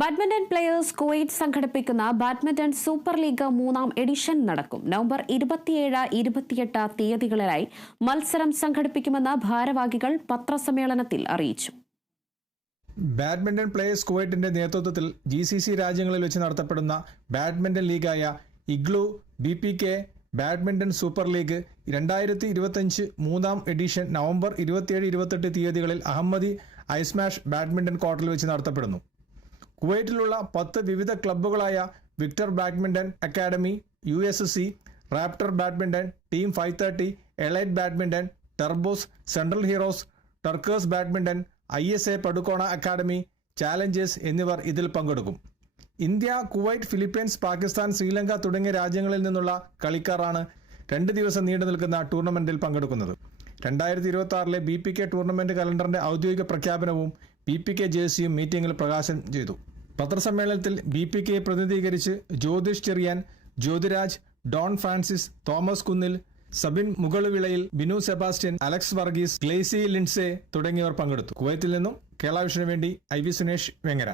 Badminton players Kuwait സംഘടിപ്പിക്കുന്ന badminton super league മൂന്നാം edition നടക്കും. നവംബർ ഇരുപത്തിയേഴ് ഇരുപത്തിയെട്ട് തീയതികളിലായി മത്സരം സംഘടിപ്പിക്കുമെന്ന് ഭാരവാഹികൾ പത്രസമ്മേളനത്തിൽ അറിയിച്ചു. ബാഡ്മിന്റൺ പ്ലേയേഴ്സ് കുവൈറ്റിന്റെ നേതൃത്വത്തിൽ ജി സി സി രാജ്യങ്ങളിൽ വെച്ച് നടത്തപ്പെടുന്ന ബാഡ്മിന്റൺ ലീഗായ igloo B P K badminton super league രണ്ടായിരത്തി ഇരുപത്തഞ്ച് മൂന്നാം എഡിഷൻ നവംബർ ഇരുപത്തിയേഴ് ഇരുപത്തെട്ട് തീയതികളിൽ അഹമ്മദി ഐസ്മാഷ് ബാഡ്മിന്റൺ കോർട്ടിൽ വെച്ച് നടത്തപ്പെടുന്നു. കുവൈറ്റിലുള്ള പത്ത് വിവിധ ക്ലബ്ബുകളായ Victor badminton academy U S C raptor badminton team five thirty elite badminton turbos central heroes turkers badminton I S A Padukone academy challengers എന്നിവർ ഇതിൽ പങ്കെടുക്കും. India Kuwait Philippines Pakistan Sri Lanka തുടങ്ങിയ രാജ്യങ്ങളിൽ നിന്നുള്ള കളിക്കാരാണ് രണ്ട് ദിവസം നീണ്ടു നിൽക്കുന്ന ടൂർണമെന്റിൽ പങ്കെടുക്കുന്നത്. രണ്ടായിരത്തി ഇരുപത്തി ആറിലെ ബി പി കെ ടൂർണമെന്റ് കലണ്ടറിന്റെ ഔദ്യോഗിക പ്രഖ്യാപനവും ബി പി കെ ജേഴ്സിയും മീറ്റിംഗിൽ പ്രകാശനം ചെയ്തു. പത്രസമ്മേളനത്തിൽ ബി പി കെയെ പ്രതിനിധീകരിച്ച് ജ്യോതിഷ് ചെറിയാൻ ജ്യോതിരാജ് ഡോൺ ഫ്രാൻസിസ് തോമസ് കുന്നിൽ സബിൻ മുകളുവിളയിൽ ബിനു സെബാസ്റ്റ്യൻ അലക്സ് വർഗീസ് ഗ്ലേസി ലിൻസെ തുടങ്ങിയവർ പങ്കെടുത്തു. കുവൈത്തിൽ നിന്നും കേരള വേണ്ടി ഐ വി സുനേഷ് വെങ്ങര.